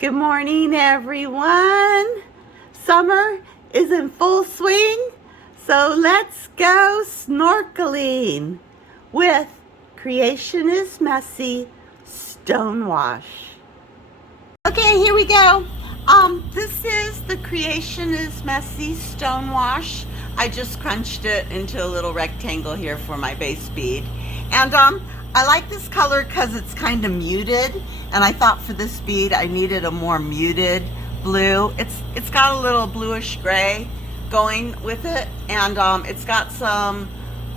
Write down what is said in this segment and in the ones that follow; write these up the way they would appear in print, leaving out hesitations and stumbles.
Good morning, everyone. Summer is in full swing, so let's go snorkeling with Creation is Messy Stonewash. Okay, here we go. This is the Creation is Messy Stonewash. I just crunched it into a little rectangle here for my base bead. And I like this color because it's kind of muted, and I thought for this bead I needed a more muted blue. It's got a little bluish gray going with it, and it's got some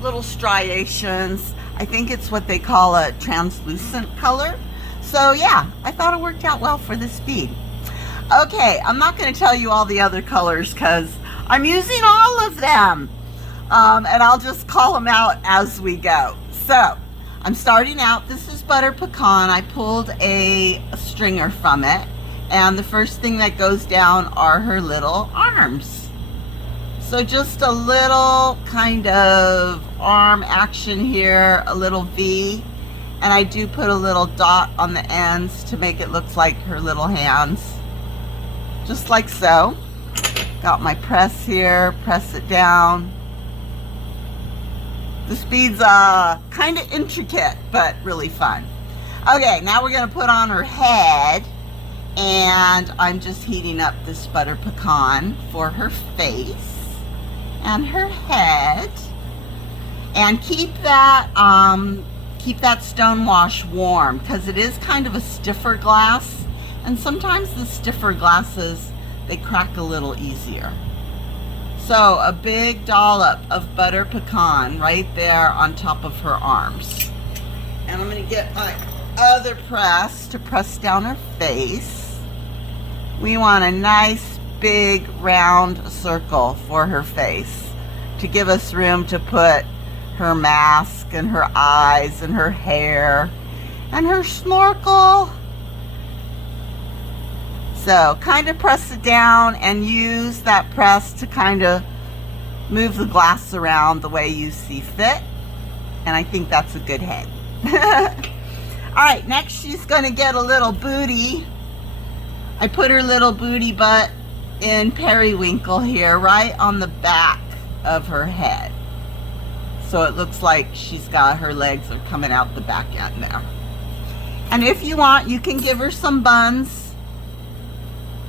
little striations. I think it's what they call a translucent color. So yeah, I thought it worked out well for this bead. Okay, I'm not going to tell you all the other colors because I'm using all of them, and I'll just call them out as we go. So I'm starting out, this is butter pecan. I pulled a stringer from it, and the first thing that goes down are her little arms. So just a little kind of arm action here, a little V, and I do put a little dot on the ends to make it look like her little hands, just like so. Got my press here, press it down. This bead's kind of intricate, but really fun. Okay, now we're going to put on her head, and I'm just heating up this butter pecan for her face and her head. And keep that Stonewash warm because it is kind of a stiffer glass, and sometimes the stiffer glasses, they crack a little easier. So a big dollop of butter pecan right there on top of her arms. And I'm going to get my other press to press down her face. We want a nice big round circle for her face to give us room to put her mask and her eyes and her hair and her snorkel. So kind of press it down and use that press to kind of move the glass around the way you see fit. And I think that's a good head. All right, next she's going to get a little booty. I put her little booty butt in periwinkle here, right on the back of her head. So it looks like she's got her legs are coming out the back end there. And if you want, you can give her some buns.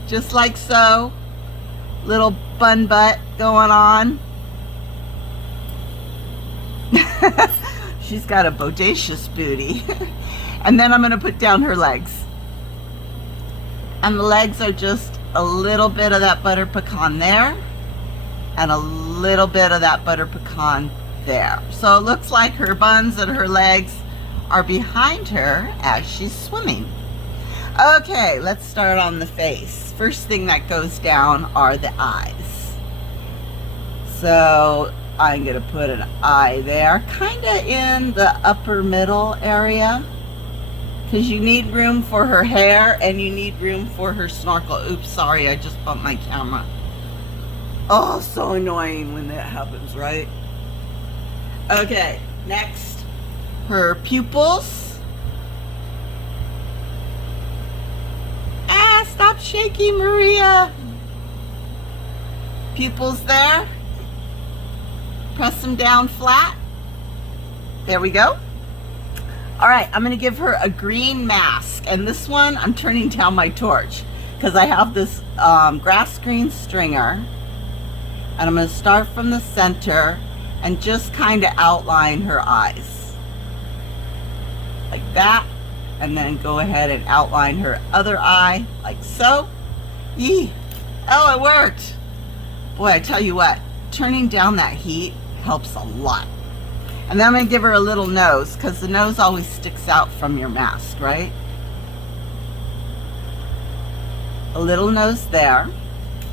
Just like so, little bun butt going on. She's got a bodacious booty. And then I'm going to put down her legs. And the legs are just a little bit of that butter pecan there, and a little bit of that butter pecan there. So it looks like her buns and her legs are behind her as she's swimming. Okay, let's start on the face. First thing that goes down are the eyes. So I'm going to put an eye there, kind of in the upper middle area, because you need room for her hair and you need room for her snorkel. Oops, sorry, I just bumped my camera. Oh, so annoying when that happens, right? Okay, next, her pupils. Stop shaking, Maria. Pupils there. Press them down flat. There we go. All right, I'm going to give her a green mask. And this one, I'm turning down my torch because I have this grass green stringer. And I'm going to start from the center and just kind of outline her eyes. Like that. And then go ahead and outline her other eye, like so. Yee! Oh, it worked! Boy, I tell you what, turning down that heat helps a lot. And then I'm going to give her a little nose, because the nose always sticks out from your mask, right? A little nose there,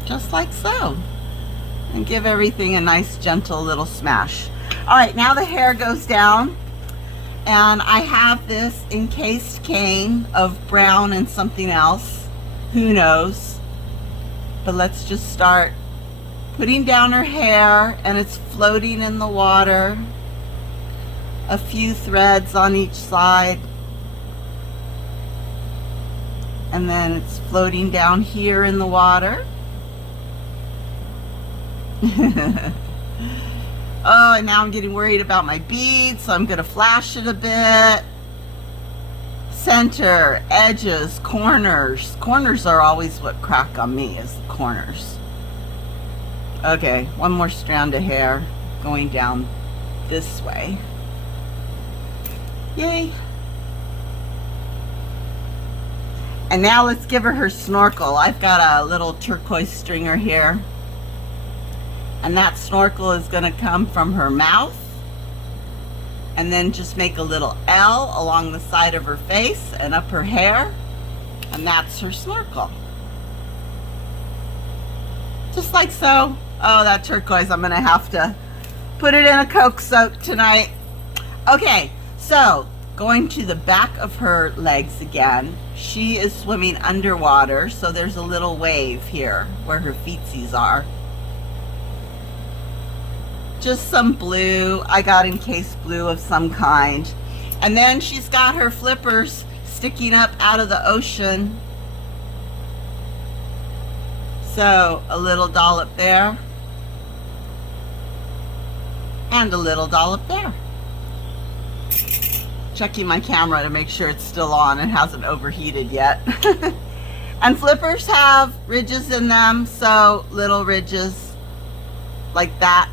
just like so. And give everything a nice, gentle little smash. All right, now the hair goes down. And I have this encased cane of brown and something else. Who knows? But let's just start putting down her hair, and it's floating in the water. A few threads on each side. And then it's floating down here in the water. Oh, and now I'm getting worried about my beads, so I'm going to flash it a bit. Center, edges, corners. Corners are always what crack on me, is the corners. Okay, one more strand of hair going down this way. Yay. And now let's give her snorkel. I've got a little turquoise stringer here. And that snorkel is going to come from her mouth. And then just make a little L along the side of her face and up her hair. And that's her snorkel. Just like so. Oh, that turquoise, I'm going to have to put it in a Coke soak tonight. Okay, so going to the back of her legs again. She is swimming underwater, so there's a little wave here where her feetsies are. Just some blue. I got encased blue of some kind. And then she's got her flippers sticking up out of the ocean. So a little dollop there. And a little dollop there. Checking my camera to make sure it's still on and hasn't overheated yet. And flippers have ridges in them, so little ridges like that.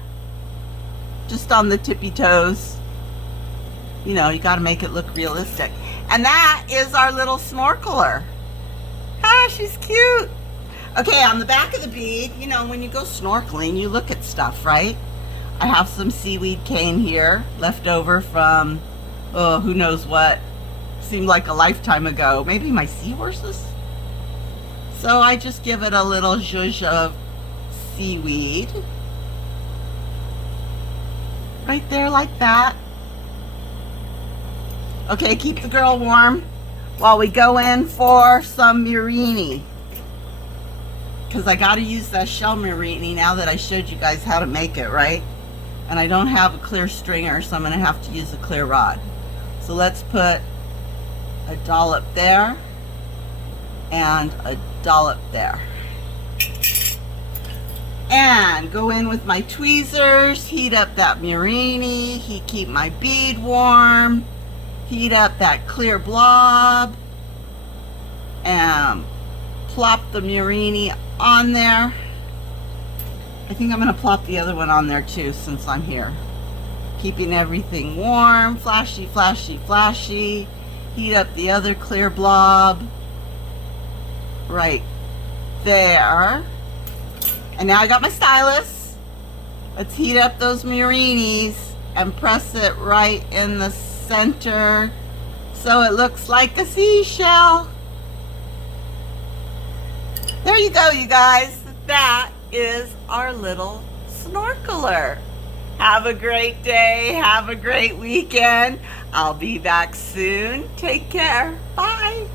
Just on the tippy toes. You know, you got to make it look realistic. And that is our little snorkeler. Ah, she's cute. Okay, on the back of the bead, you know, when you go snorkeling, you look at stuff, right? I have some seaweed cane here, left over from, oh, who knows what. Seemed like a lifetime ago. Maybe my seahorses? So I just give it a little zhuzh of seaweed. Right there like that. Okay, keep the girl warm while we go in for some murini. Because I got to use that shell murini now that I showed you guys how to make it, right? And I don't have a clear stringer, so I'm going to have to use a clear rod. So let's put a dollop there and a dollop there. And go in with my tweezers, heat up that murini, keep my bead warm, heat up that clear blob, and plop the murini on there. I think I'm going to plop the other one on there too since I'm here. Keeping everything warm, flashy, flashy, flashy. Heat up the other clear blob right there. And now I got my stylus. Let's heat up those murinis and press it right in the center so it looks like a seashell. There you go, you guys. That is our little snorkeler. Have a great day. Have a great weekend. I'll be back soon. Take care. Bye.